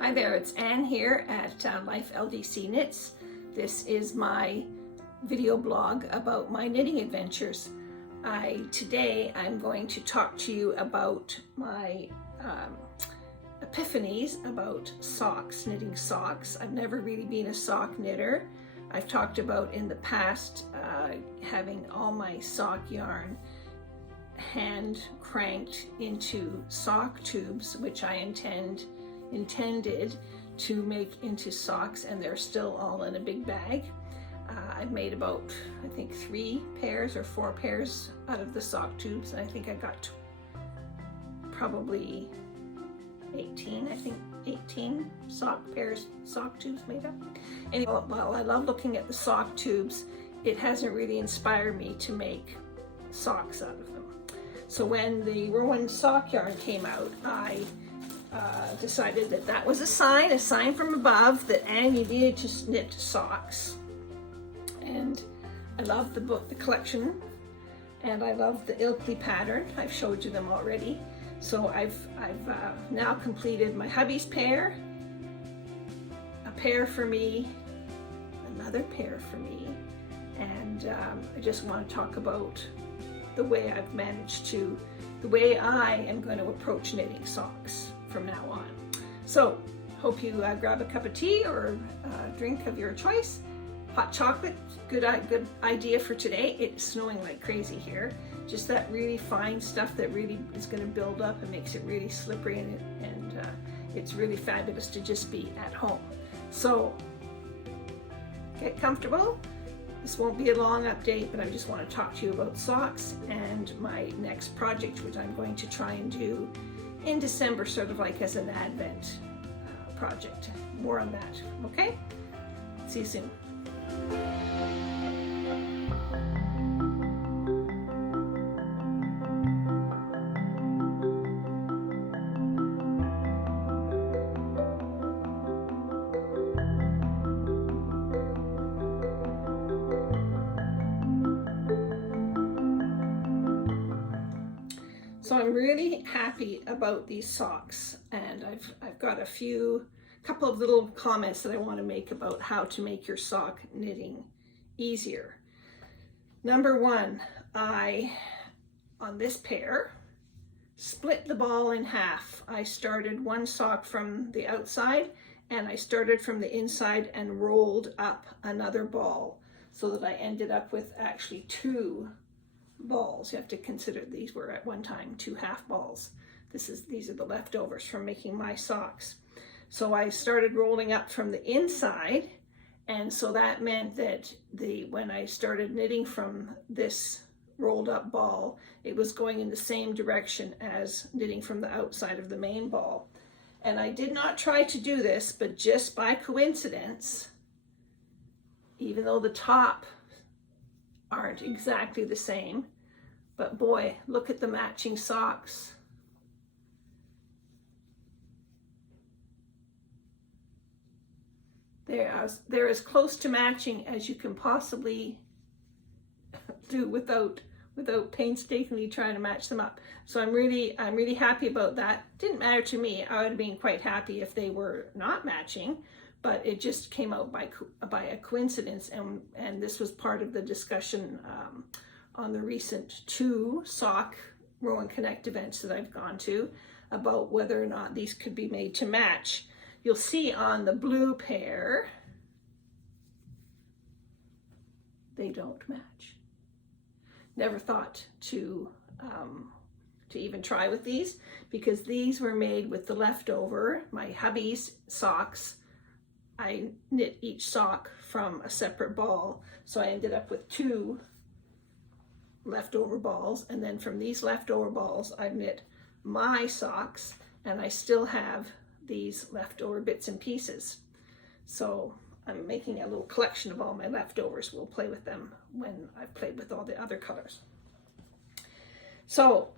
Hi there, it's Anne here at Life LDC Knits. This is my video blog about my knitting adventures. Today I'm going to talk to you about my epiphanies about socks, knitting socks. I've never really been a sock knitter. I've talked about in the past having all my sock yarn hand cranked into sock tubes, which I intended to make into socks, and they're still all in a big bag. I've made about, I think, 3 pairs or 4 pairs out of the sock tubes, and I think I got probably 18 sock tubes made up. Anyway, while I love looking at the sock tubes, it hasn't really inspired me to make socks out of them. So when the Rowan sock yarn came out, I decided that was a sign from above that Anne, you needed to knit socks. And I love the book, the collection, and I love the Ilkley pattern. I've showed you them already. So I've now completed my hubby's pair, a pair for me, another pair for me, and I just want to talk about the way I've managed to, the way I am going to approach knitting socks from now on. So hope you grab a cup of tea or a drink of your choice. Hot chocolate, good idea for today. It's snowing like crazy here. Just that really fine stuff that really is going to build up and makes it really slippery, and it's really fabulous to just be at home. So get comfortable. This won't be a long update, but I just want to talk to you about socks and my next project, which I'm going to try and do in December, sort of like as an Advent project. More on that, okay? See you soon. So I'm really happy about these socks, and I've got a couple of little comments that I want to make about how to make your sock knitting easier. Number 1, on this pair, split the ball in half. I started one sock from the outside, and I started from the inside and rolled up another ball, so that I ended up with actually 2 balls. You have to consider these were at one time 2 half balls. These are the leftovers from making my socks. So I started rolling up from the inside, and so that meant that when I started knitting from this rolled up ball, it was going in the same direction as knitting from the outside of the main ball. And I did not try to do this, but just by coincidence, even though the top aren't exactly the same, but boy, look at the matching socks. They're as close to matching as you can possibly do without painstakingly trying to match them up. So I'm really happy about that. Didn't matter to me. I would have been quite happy if they were not matching, but it just came out by a coincidence, and this was part of the discussion on the recent 2 sock Rowan Connect events that I've gone to about whether or not these could be made to match. You'll see on the blue pair, they don't match. Never thought to even try with these, because these were made with the leftover, my hubby's socks. I knit each sock from a separate ball, so I ended up with 2 leftover balls, and then from these leftover balls I've knit my socks, and I still have these leftover bits and pieces. So I'm making a little collection of all my leftovers. We'll play with them when I've played with all the other colors. So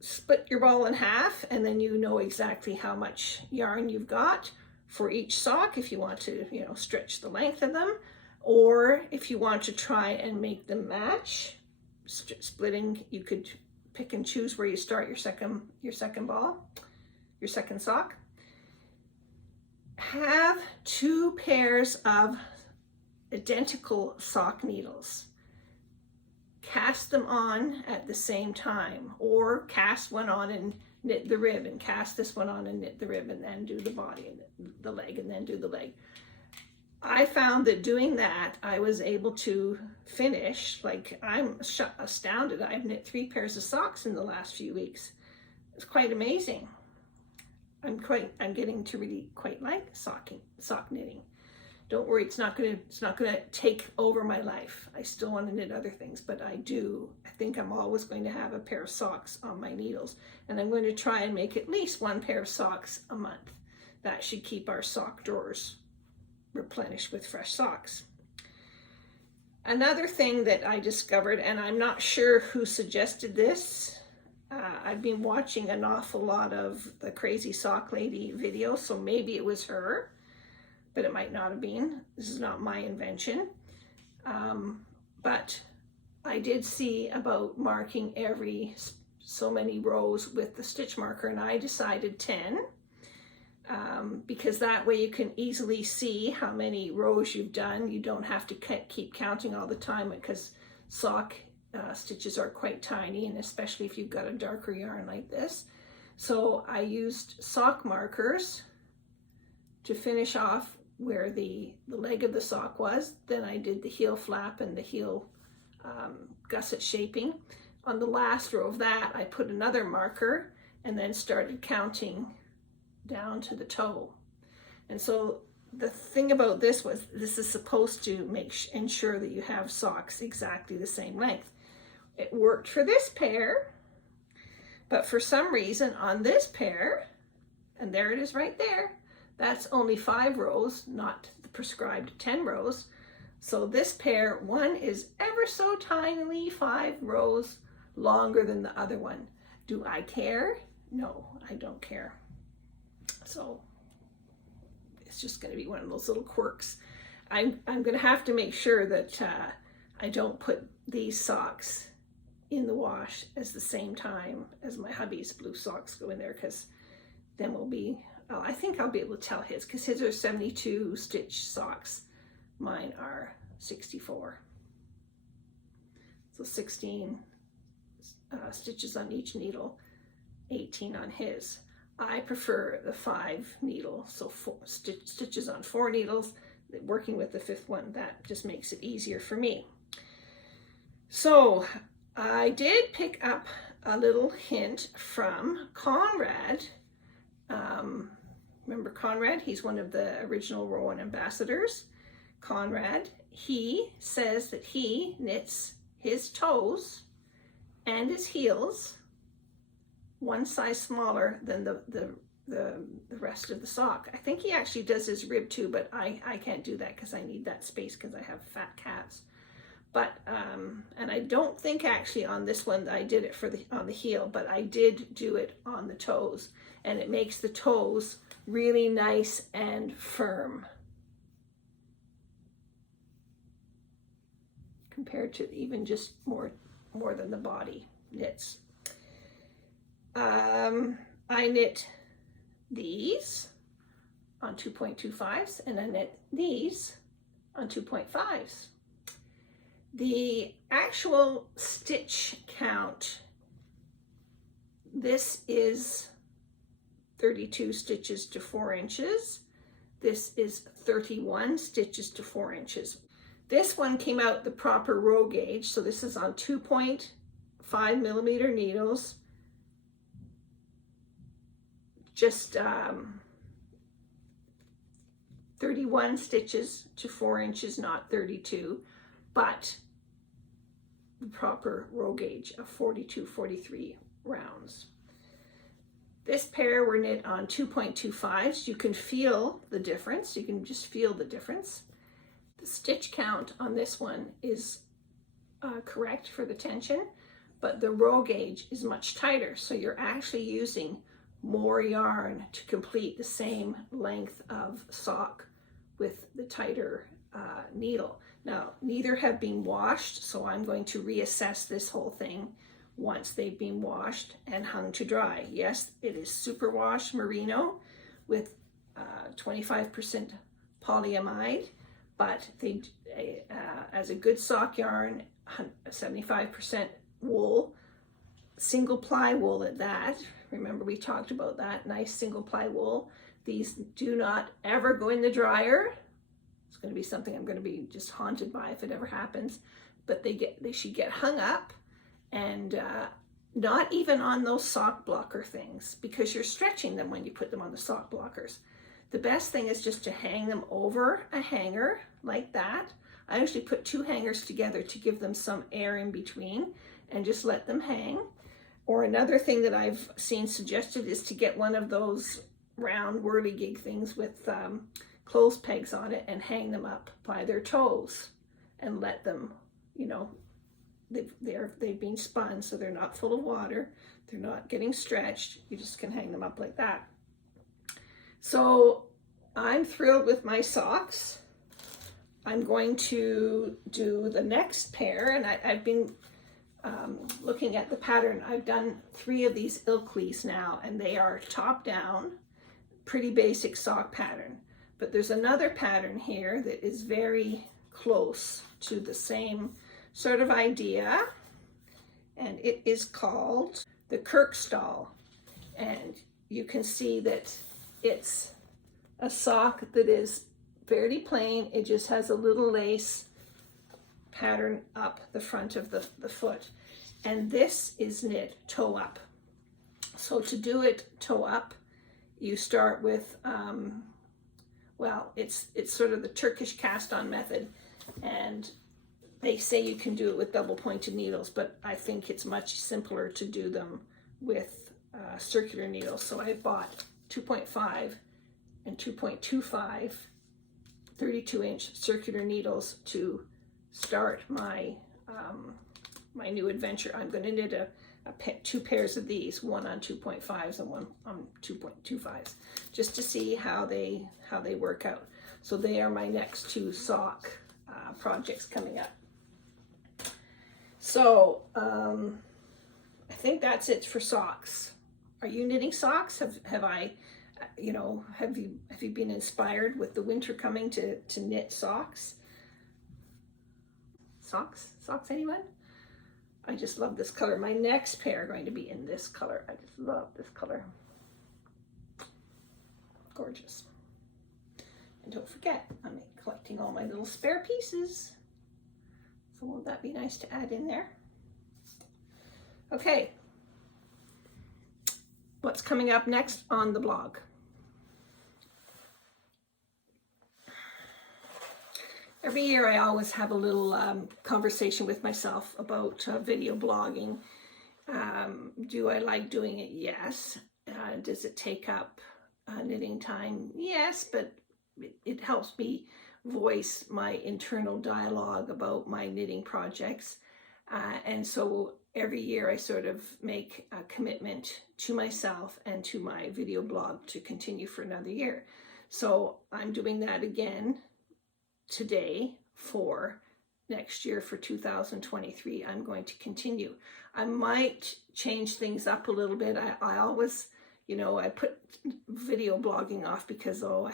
split your ball in half, and then you know exactly how much yarn you've got for each sock if you want to, stretch the length of them, or if you want to try and make them match. Splitting, you could pick and choose where you start your second ball. your second sock, have 2 pairs of identical sock needles. Cast them on at the same time, or cast one on and knit the rib, and cast this one on and knit the rib, and then do the body and the leg, and then do the leg. I found that doing that, I was able to finish, like, I'm astounded. I've knit 3 pairs of socks in the last few weeks. It's quite amazing. I'm getting to really quite like sock knitting. Don't worry, it's not gonna take over my life. I still want to knit other things, but I think I'm always going to have a pair of socks on my needles, and I'm going to try and make at least 1 pair of socks a month. That should keep our sock drawers replenished with fresh socks. Another thing that I discovered, and I'm not sure who suggested this, I've been watching an awful lot of the Crazy Sock Lady videos, so maybe it was her, but it might not have been. This is not my invention. But I did see about marking every so many rows with the stitch marker, and I decided 10. Because that way you can easily see how many rows you've done. You don't have to keep counting all the time, because sock stitches are quite tiny, and especially if you've got a darker yarn like this. So I used sock markers to finish off where the leg of the sock was. Then I did the heel flap and the heel gusset shaping. On the last row of that, I put another marker and then started counting down to the toe. And so the thing about this was, this is supposed to ensure that you have socks exactly the same length. It worked for this pair, but for some reason on this pair, and there it is right there, that's only 5 rows, not the prescribed 10 rows. So this pair, one is ever so tinily 5 rows longer than the other one. Do I care? No, I don't care. So it's just going to be one of those little quirks. I'm going to have to make sure that I don't put these socks in the wash at the same time as my hubby's blue socks go in there, because then we'll be, I think I'll be able to tell his, because his are 72 stitch socks. Mine are 64. So 16 stitches on each needle, 18 on his. I prefer the 5 needle, so 4 stitches on 4 needles. Working with the 5th one, that just makes it easier for me. So I did pick up a little hint from Conrad. Remember Conrad? He's one of the original Rowan ambassadors. Conrad, he says that he knits his toes and his heels 1 size smaller than the rest of the sock. I think he actually does his rib too, but I can't do that because I need that space because I have fat calves. But and I don't think actually on this one I did it on the heel, but I did do it on the toes, and it makes the toes really nice and firm compared to even just more than the body knits. I knit these on 2.25s, and I knit these on 2.5s. The actual stitch count, this is 32 stitches to 4 inches. This is 31 stitches to 4 inches. This one came out the proper row gauge, so this is on 2.5 millimeter needles. Just 31 stitches to 4 inches, not 32, but the proper row gauge of 42-43 rounds. This pair were knit on 2.25s. You can feel the difference. You can just feel the difference. The stitch count on this one is correct for the tension, but the row gauge is much tighter. So you're actually using more yarn to complete the same length of sock with the tighter needle. Now, neither have been washed, so I'm going to reassess this whole thing once they've been washed and hung to dry. Yes, it is superwash merino with 25% polyamide, but they, as a good sock yarn, 75% wool, single ply wool at that. Remember we talked about that, nice single ply wool. These do not ever go in the dryer. It's going to be something I'm going to be just haunted by if it ever happens, but they should get hung up, and not even on those sock blocker things, because you're stretching them when you put them on the sock blockers. The best thing is just to hang them over a hanger like that. I actually put 2 hangers together to give them some air in between and just let them hang. Or another thing that I've seen suggested is to get one of those round whirligig things with clothes pegs on it and hang them up by their toes and let them, you know, they've been spun, so they're not full of water, they're not getting stretched. You just can hang them up like that. So I'm thrilled with my socks. I'm going to do the next pair, and I've been looking at the pattern. I've done 3 of these Ilkleys now, and they are top down, pretty basic sock pattern. But there's another pattern here that is very close to the same sort of idea, and it is called the Kirkstall. And you can see that it's a sock that is fairly plain. It just has a little lace pattern up the front of the foot, and this is knit toe up. So to do it toe up, you start with well, it's sort of the Turkish cast on method, and they say you can do it with double pointed needles, but I think it's much simpler to do them with circular needles. So I bought 2.5 and 2.25 32-inch circular needles to start my my new adventure. I'm going to knit 2 pairs of these, one on 2.5s and one on 2.25s, just to see how they work out. So they are my next 2 sock projects coming up. So I think that's it for socks. Are you knitting socks? Have I, you know, have you been inspired with the winter coming to knit socks? Socks, anyone? I just love this color. My next pair are going to be in this color. I just love this color. Gorgeous. And don't forget, I'm collecting all my little spare pieces. So won't that be nice to add in there? Okay. What's coming up next on the blog? Every year I always have a little conversation with myself about video blogging. Do I like doing it? Yes. Does it take up knitting time? Yes, but it helps me voice my internal dialogue about my knitting projects. And so every year I sort of make a commitment to myself and to my video blog to continue for another year. So I'm doing that again today for next year, for 2023. I'm going to continue. I might change things up a little bit. I always, you know, I put video blogging off because, oh,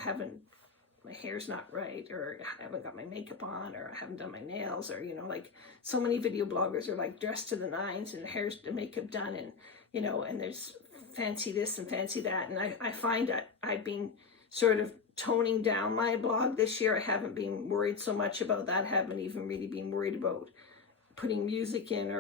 my hair's not right, or I haven't got my makeup on, or I haven't done my nails, or, you know, like so many video bloggers are like dressed to the nines and hair's and makeup done, and, you know, and there's fancy this and fancy that. And I find that I've been sort of toning down my blog this year. I haven't been worried so much about that. I haven't even really been worried about putting music in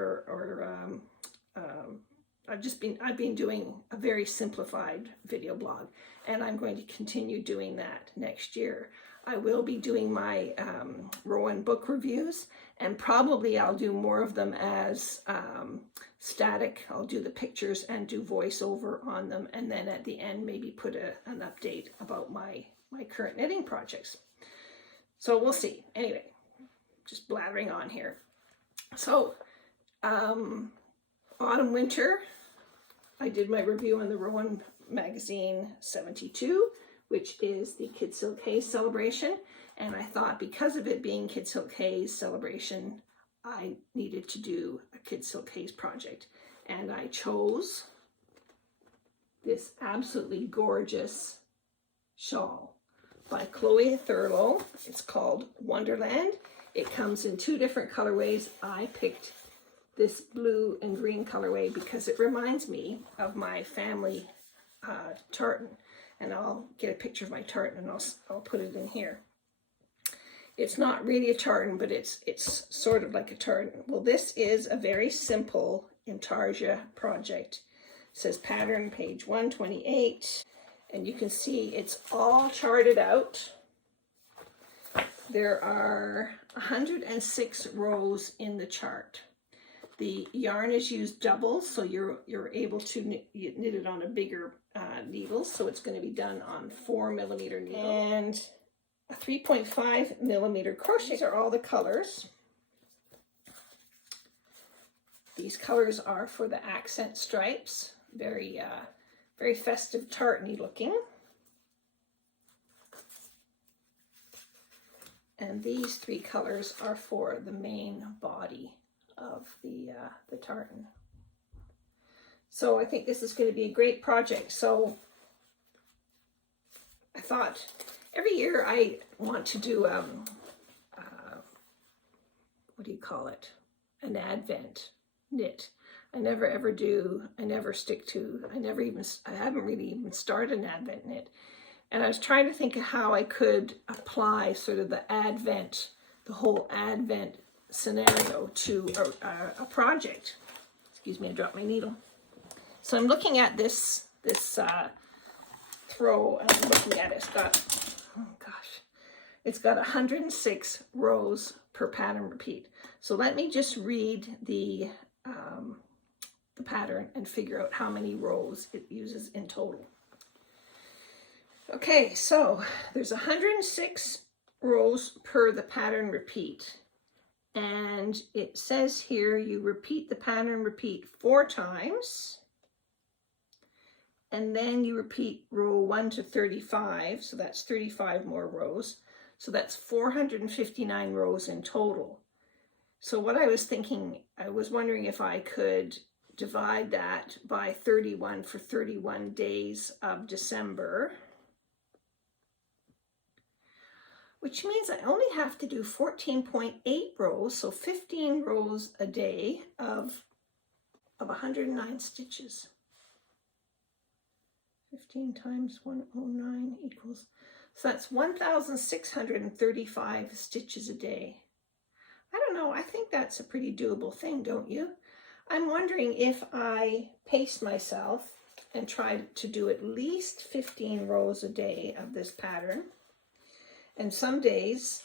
I've been doing a very simplified video blog, and I'm going to continue doing that next year. I will be doing my Rowan book reviews, and probably I'll do more of them as static. I'll do the pictures and do voiceover on them, and then at the end maybe put an update about my current knitting projects. So we'll see. Anyway, just blathering on here. So autumn, winter, I did my review on the Rowan Magazine 72, which is the Kid Silk Haze celebration. And I thought, because of it being Kid Silk Haze celebration, I needed to do a Kid Silk Haze project. and I chose this absolutely gorgeous shawl by Chloe Thurlow. It's called Wonderland. It comes in 2 different colorways. I picked this blue and green colorway because it reminds me of my family tartan. And I'll get a picture of my tartan and I'll put it in here. It's not really a tartan, but it's sort of like a tartan. Well, this is a very simple intarsia project. It says pattern page 128, and you can see it's all charted out. There are 106 rows in the chart. The yarn is used doubles, so you're able to knit it on a bigger needle, so it's going to be done on 4mm needle and a 3.5mm crochet. These are all the colors. These colors are for the accent stripes, very festive tartany looking. And these 3 colors are for the main body of the tartan. So I think this is going to be a great project. So I thought every year I want to do what do you call it? An Advent knit. I never ever do. I never stick to. I haven't really even started an Advent knit. And I was trying to think of how I could apply sort of the whole Advent scenario to a project. Excuse me, I dropped my needle. So I'm looking at this throw, and I'm looking at it. It's got 106 rows per pattern repeat. So let me just read the pattern and figure out how many rows it uses in total. Okay, so there's 106 rows per the pattern repeat. And it says here you repeat the pattern repeat 4 times. And then you repeat row 1 to 35. So that's 35 more rows. So that's 459 rows in total. So what I was thinking, I was wondering if I could divide that by 31 for 31 days of December, which means I only have to do 14.8 rows, so 15 rows a day of 109 stitches. 15 times 109 equals, so that's 1,635 stitches a day. I don't know, I think that's a pretty doable thing, don't you? I'm wondering if I pace myself and try to do at least 15 rows a day of this pattern. And some days,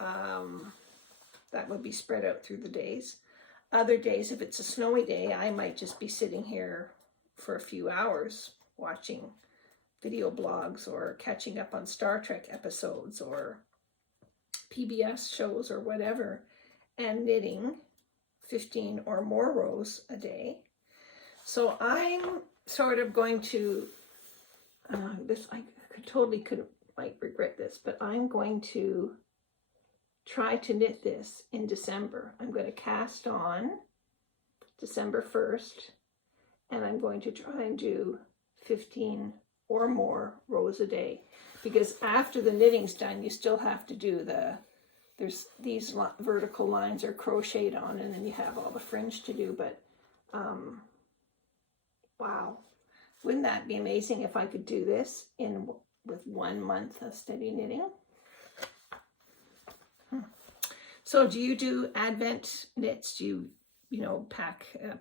that would be spread out through the days. Other days, if it's a snowy day, I might just be sitting here for a few hours watching video blogs or catching up on Star Trek episodes or PBS shows or whatever, and knitting 15 or more rows a day. So I'm sort of going to, might regret this, but I'm going to try to knit this in December. I'm going to cast on December 1st, and I'm going to try and do 15 or more rows a day, because after the knitting's done, you still have to do there's these vertical lines are crocheted on, and then you have all the fringe to do. But wow, wouldn't that be amazing if I could do this with 1 month of steady knitting? So do you do Advent knits? Do you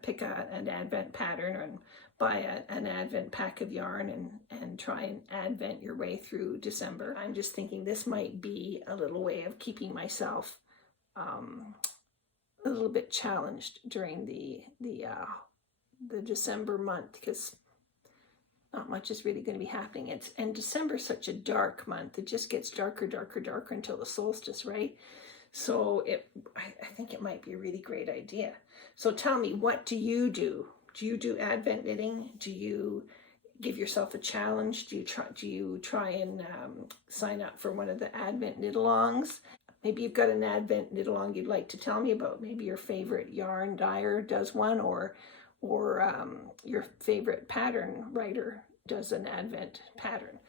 pick an Advent pattern and buy an Advent pack of yarn and try and Advent your way through December? I'm just thinking this might be a little way of keeping myself a little bit challenged during the December month, because not much is really going to be happening. And December's such a dark month. It just gets darker, darker, darker until the solstice, right? So I think it might be a really great idea. So tell me, what do you do? Do you do Advent knitting? Do you give yourself a challenge? Do you try and sign up for one of the Advent knit-alongs? Maybe you've got an Advent knit-along you'd like to tell me about. Maybe your favorite yarn dyer does one, or your favorite pattern writer does an Advent pattern.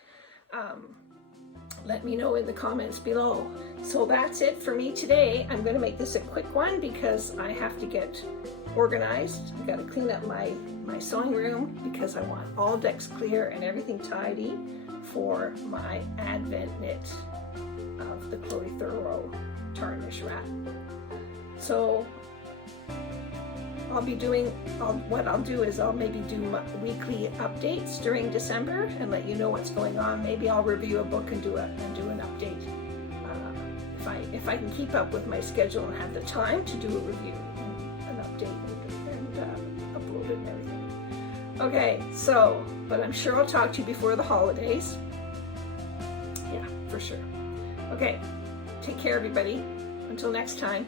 Let me know in the comments below. So that's it for me today. I'm going to make this a quick one because I have to get organized. I've got to clean up my sewing room because I want all decks clear and everything tidy for my Advent knit of the Chloe Thurlow tarnish wrap. So what I'll do is I'll maybe do weekly updates during December and let you know what's going on. Maybe I'll review a book and do an update. If I can keep up with my schedule and have the time to do a review, an update, and upload it and everything. Okay, so, but I'm sure I'll talk to you before the holidays. Yeah, for sure. Okay, take care everybody. Until next time.